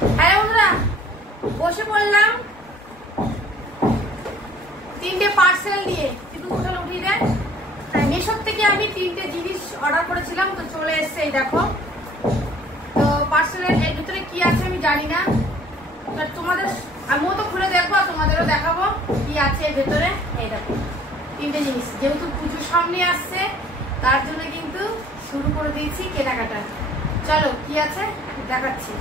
হ্যাঁ বন্ধুরা, বসে পড়লাম তিনটে পার্সেল নিয়ে। কিন্তু কোথাও উঠিয়ে দেন। মেশোর থেকে আমি তিনটে জিনিস অর্ডার করেছিলাম, তো চলে এসছে। এই দেখো, তো পার্সেলের এর ভিতরে কি আছে আমি জানি না, তোমাদের আমিও তো খুলে দেখবো, তোমাদেরও দেখাবো কি আছে এর ভেতরে। এই দেখো তিনটে জিনিস, যেহেতু পুজোর সামনে আসছে তার জন্য কিন্তু শুরু করে দিয়েছি কেনাকাটা। চলো কি আছে দেখাচ্ছি।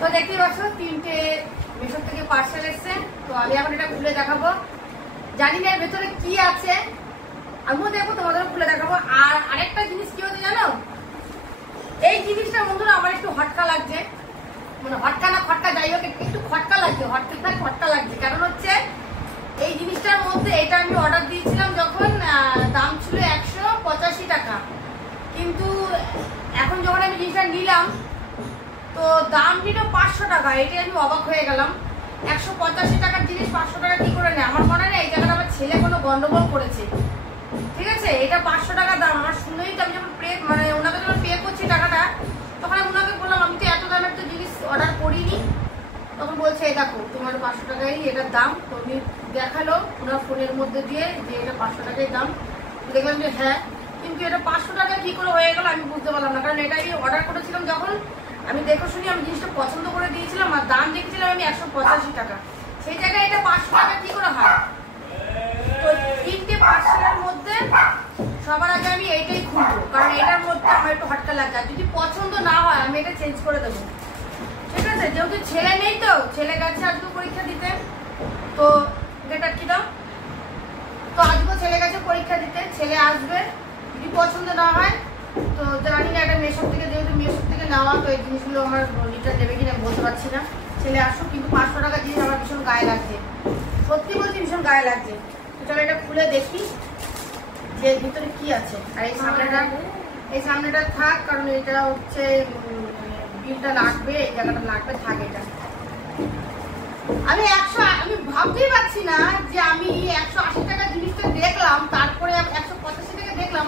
তো দেখতে পাচ্ছ তিনটে মেশো থেকে পার্সেল এসছে। তো আমি এখন এটা খুলে দেখাবো, জানি না এর ভেতরে কি আছে, আমিও দেখবো তোমাদেরও খুলে দেখাবো। আর আরেকটা জিনিস কি হচ্ছে জানো, এই জিনিসটা বন্ধুরা আমার একটু হটকা লাগছে, মানে হটকা না খটকা যাই হোক, একটু খটকা লাগছে, খটকা লাগছে। কারণ হচ্ছে এই জিনিসটার মধ্যে এটা আমি অর্ডার দিয়েছিলাম যখন দাম ছিল 185 টাকা, কিন্তু এখন যখন আমি জিনিসটা নিলাম তো দাম নিল 500 টাকা। এটাই আমি অবাক হয়ে গেলাম, 185 টাকার জিনিস 500 টাকা কি করে নেয়। আমার মনে হয় এই জায়গাটা আমার ছেলে কোনো গন্ডগোল করেছে। ঠিক আছে, এটা 500 টাকা দাম। আমার শুনেই তো আমি যখন মানে ওনাকে যখন পে করছি টাকাটা, তখন আমি ওনাকে বললাম আমি তো এত দামের তো জিনিস অর্ডার করিনি। তখন বলছে এই দেখো তোমার 500 টাকাই এটার দাম। তো উনি দেখালো ওনার ফোনের মধ্যে দিয়ে যে এটা 500 টাকাই দাম। দেখলাম যে হ্যাঁ, কিন্তু এটা 500 টাকা কি করে হয়ে গেল আমি বুঝতে পারলাম না। কারণ এটা আমি অর্ডার করেছিলাম যখন, আমি দেখো শুনি আমি জিনিসটা পছন্দ করে দিয়েছিলাম, আর দাম দেখেছিলাম আমি 185 টাকা। সেই জায়গায় এটা 500 টাকা কি করে হয়। তো তিনটে পার্সেলের মধ্যে সবার আগে আমি এইটাই খুলবো, কারণ এটার মধ্যে আমার একটু হটকা লাগে। আর যদি পছন্দ না হয় আমি এটা চেঞ্জ করে দেবো। ঠিক আছে, যেহেতু ছেলে নেই, তো ছেলে গেছে আজকে পরীক্ষা দিতে, তো এটা কি দাও, তো আজকে ছেলে গেছে পরীক্ষা দিতে, ছেলে আসবে, যদি পছন্দ না হয় তো জানি না। এটা মেশোর থেকে, যেহেতু মেশোর থেকে নেওয়া, তো এই জিনিসগুলো আমার রিটার্ন দেবে কিনা বলতে পারছি না। ছেলে আসুক, কিন্তু 500 টাকা জিনিস আমার ভীষণ গায়ে লাগছে, সত্যি বলছি ভীষণ গায়ে লাগছে। চলো এটা খুলে দেখি যে ভিতরে কি আছে। আর এই সামনেটা থাক, কারণ এটা হচ্ছে বিলটা লাগবে, এই জায়গাটা লাগবে, থাক এটা। আমি ভাবতেই পারছি না যে আমি 180 টাকা জিনিসটা দেখলাম, তারপরে 185 টাকা দেখলাম,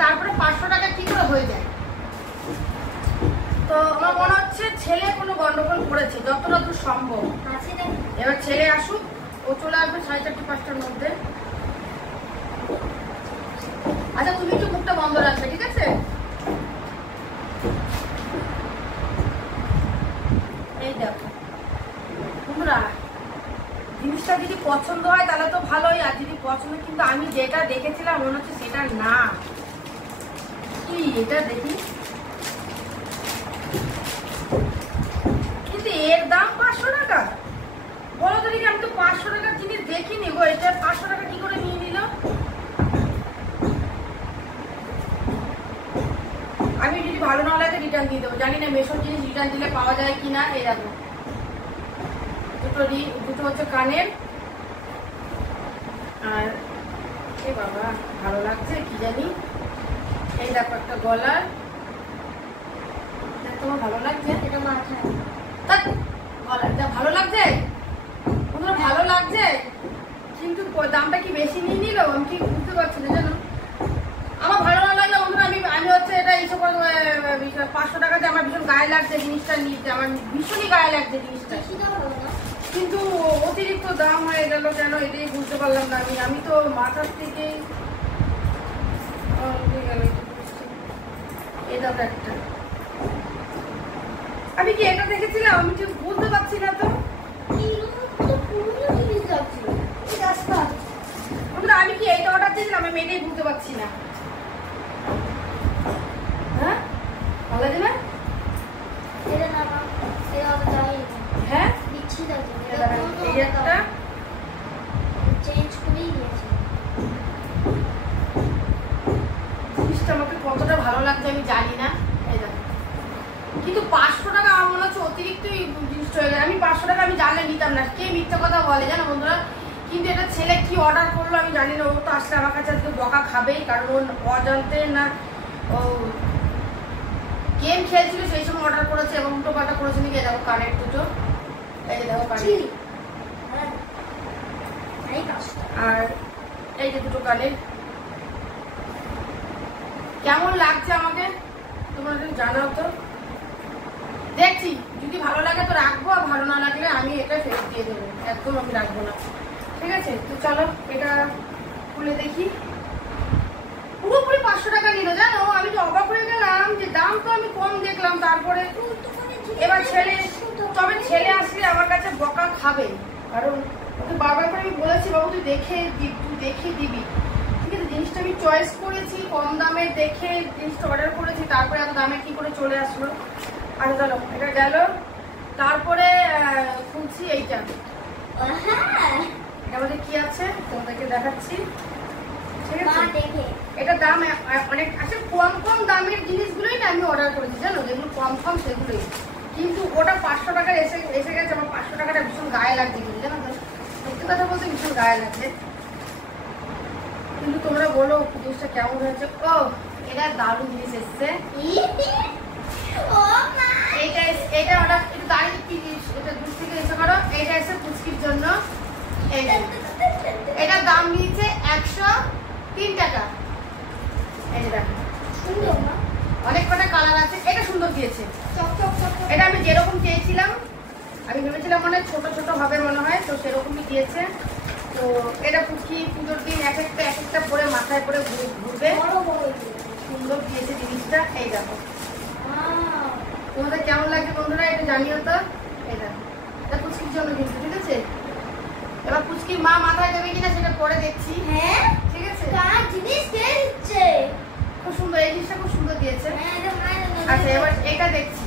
তারপরে 500 টাকা কি করে হয়ে যায়। তো আমার মনে হচ্ছে ছেলে কোনো গন্ডগোল করেছে, যতটা দূর সম্ভব। এবার ছেলে আসুক, ও চলে আসবে 4:30-5টার মধ্যে। আচ্ছা তুমি একটু মুখটা বন্ধ রাখবে, ঠিক আছে? এই দেখো বন্ধুরা, জিনিসটা যদি পছন্দ হয় তাহলে তো ভালোই, আর যদি পছন্দ, কিন্তু আমি যেটা দেখেছিলাম মনে হচ্ছে সেটা না। কি এটা দেখি, কিন্তু এর দাম 500 টাকা। বলো তো দেখি, আমি তো 500 টাকার জিনিস দেখিনি গো, এটা 500 টাকা কি করে নিয়ে নিল। আমি যদি ভালো না লাগে রিটার্ন দিয়ে দেবো, জানি না মেশোর জিনিস রিটার্ন দিলে পাওয়া যায় কিনা। এই দেখো দুটো হচ্ছে কানের, আর এ বাবা ভালো লাগছে কি জানি। এই দেখো একটা গলার, তোমার ভালো লাগছে, এটা মাথায় গলাটা ভালো লাগছে, তোমার ভালো লাগছে, কিন্তু দামটা কি বেশি নিয়ে নিল আমি ঠিক বুঝতে পারছি না জানো। আমার ভালো না লাগলে বন্ধুরা আমি হচ্ছে এটা এইসব 500 টাকাতে আমার ভীষণ গায়ে লাগছে জিনিসটা নিতে, আমার ভীষণই গায়ে লাগছে জিনিসটা, কিন্তু অতিরিক্ত দাম হয়ে গেল কেন এটাই বুঝতে পারলাম না। আমি তো মাথার থেকেই এই দেখো একটা, আমি কি এটা দেখেছিলাম আমি ঠিক বুঝতে পারছি না। তো আমি কি এইটা অর্ডার দিয়েছিলাম আমি এটাই বুঝতে পারছি না। হ্যাঁ ভালো লাগে না, হ্যাঁ এই একটা জিনিসটা আমাকে কতটা ভালো লাগছে আমি জানি না। এই দেখো, কিন্তু 500 টাকা আমার মনে হচ্ছে অতিরিক্ত জিনিসটা হয়ে গেছে। আমি 500 টাকা আমি জানলে নিতাম না, কে মিথ্যা কথা বলে জানো বন্ধুরা। কিন্তু এটা ছেলে কি অর্ডার করলো আমি জানি না, ও তো আসলে আমার কাছে আজকে বকা খাবেই, কারণ ও অজান্তে না ও গেম খেলছিল সেই সময় অর্ডার করেছে এবং উল্টো পাল্টা করেছে নাকি। দেখো কানের দুটো, এই যে দেখো কানের, আর এই যে দুটো কানের, কেমন লাগছে আমাকে তোমরা জানাও তো। দেখছি যদি ভালো লাগে তো রাখবো, আর ভালো না লাগলে আমি এটা ফেরত দিয়ে দেবো, একদম আমি রাখবো না। ঠিক আছে, তো চলো এটা খুলে দেখি। পুরোপুরি 500 টাকা নিল জানো, আমি তো অবাক হয়ে গেলাম যে দাম তো আমি কম দেখলাম। তারপরে এবার তবে ছেলে আসলে আমার কাছে বকা খাবে, কারণ ওকে বারবার করে আমি বলেছি বাবু তুই দেখে দিবি। ঠিক আছে, জিনিসটা আমি চয়েস করেছি, কম দামে দেখে জিনিসটা অর্ডার করেছি, তারপরে এত দামে কি করে চলে আসলো। আর চলো এটা গেল। তারপরে খুলছি এইটা, এটার মধ্যে কি আছে তোমাদেরকে দেখাচ্ছি। ঠিক আছে, এটা দাম অনেক আছে, কম দামের জিনিসগুলোই না আমি অর্ডার করেছি জানো, যেগুলো কম সেগুলোই। কিন্তু ওটা 500 টাকার এসে গেছে। আমার 500 টাকাটা ভীষণ গায়ে লাগছে কিন্তু জানো তো, সত্যি কথা বলতে ভীষণ গায়ে লাগছে। কিন্তু তোমরা বলো জিনিসটা কেমন হয়েছে। ও এটা দারুণ জিনিস এসছে। এটা ওটা একটু দাঁড়িয়ে কি জিনিস, এটা দূর থেকে এসে করো। এটা এসে পুচকির জন্য। এটার দাম নিয়েছে 103 টাকা। এই যে দেখো অনেক কটা কালার আছে, এটা সুন্দর দিয়েছে। এটা আমি যেরকম চেয়েছিলাম, আমি ভেবেছিলাম মনে হয় ছোট ছোট হবে মনে হয়, তো সেরকমই দিয়েছে। তো এটা পুজোর দিন এক একটা পরে মাথায় পরে ঘুরবে, সুন্দর দিয়েছে জিনিসটা। এই দেখো তোমাদের কেমন লাগছে বন্ধুরা এটা জানিও তো। এই দেখো এটা পুচকির জন্য কিন্তু, ঠিক আছে। এবার পুচকির মা মাথায় দেবে কিনা সেটা পরে দেখছি। হ্যাঁ ঠিক আছে, খুব সুন্দর, এই জিনিসটা খুব সুন্দর দিয়েছে। আচ্ছা এবার এটা দেখছি।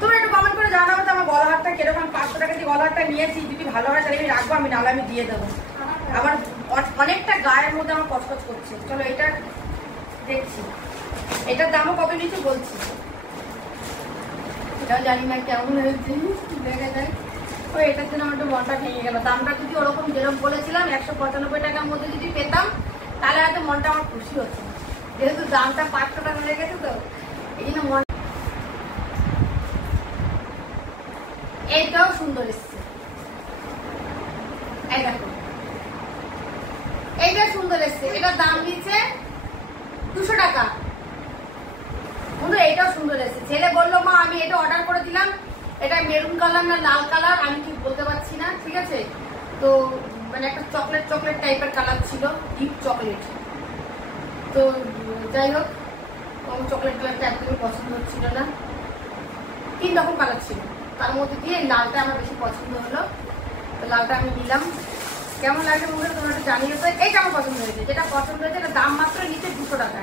তোমরা একটু কমেন্ট করে জানাবো তো আমার গলা হারটা কিরকম। 500 টাকা দিয়ে গলা হারটা নিয়েছি, যদি ভালো হয় তাহলে আমি রাখবো, আমি নাহলে আমি দিয়ে দেবো। আমার অনেকটা গায়ের মধ্যে আমার কচকচ করছে। চলো এটা দেখছি, এটার দামও কত নিচে বলছি, এটাও জানি না কেমন হয়েছে, দেখা যায়। ও এটার জন্য আমার একটু মনটা ভেঙে গেল। দামটা যদি ওরকম যেরকম বলেছিলাম 195 টাকার মধ্যে যদি পেতাম তাহলে হয়তো মনটা আমার খুশি হতো, যেহেতু দামটা 500 টাকা হয়ে গেছে তো এই জন্য মন। এইটাও সুন্দর এসছে, এই দেখো এইটা সুন্দর এসছে। এটার দাম নিচ্ছে 200 টাকা। বন্ধু এটাও সুন্দর এসছে। ছেলে বললো মা আমি এটা অর্ডার করে দিলাম, এটা মেরুন কালার না লাল কালার আমি ঠিক বলতে পারছি না, ঠিক আছে। তো মানে একটা চকলেট টাইপের কালার ছিল, ডিপ চকলেট। তো যাই হোক চকলেট কালারটা একদমই পছন্দ হচ্ছিল না। 3 রকম কালার ছিল, তার মধ্যে দিয়ে লালটা আমার বেশি পছন্দ হলো, তো লালটা আমি নিলাম। কেমন লাগে বন্ধুরা তোমরা একটু জানিয়ে তো। এইটা আমার পছন্দ হয়েছে, যেটা পছন্দ হয়েছে এটা দাম মাত্র নিচে 200 টাকা।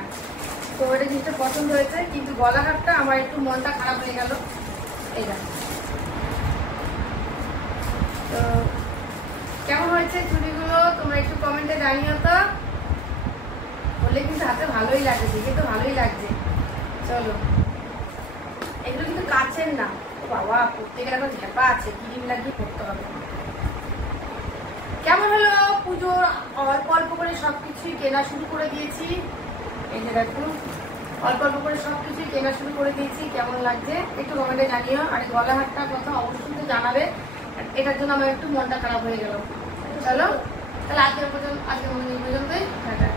তো এটা জিনিসটা পছন্দ হয়েছে, কিন্তু গলা হারটা আমার একটু মনটা খারাপ হয়ে গেল। এইটা তো কেমন হয়েছে চুড়িগুলো তোমরা একটু কমেন্টে জানিও তো, বললে কিন্তু হাতে ভালোই লাগছে, দেখে তো ভালোই লাগছে। চলো এগুলো কিন্তু কাচের না বাবা, পড়তে গেলে এখন ঝেপা আছে, ক্রিম লাগিয়ে পড়তে হবে। কেমন হলো পুজোর অল্প অল্প করে সবকিছুই কেনা শুরু করে দিয়েছি। এই যে দেখুন অল্প অল্প করে সবকিছুই কেনা শুরু করে দিয়েছি, কেমন লাগছে একটু কমেন্টে জানিও। আর গলা হারটার কথা অবশ্যই তো জানাবে, এটার জন্য আমার একটু মনটা খারাপ হয়ে গেল। চলো তাহলে আজকের পর্যন্তই টাটা।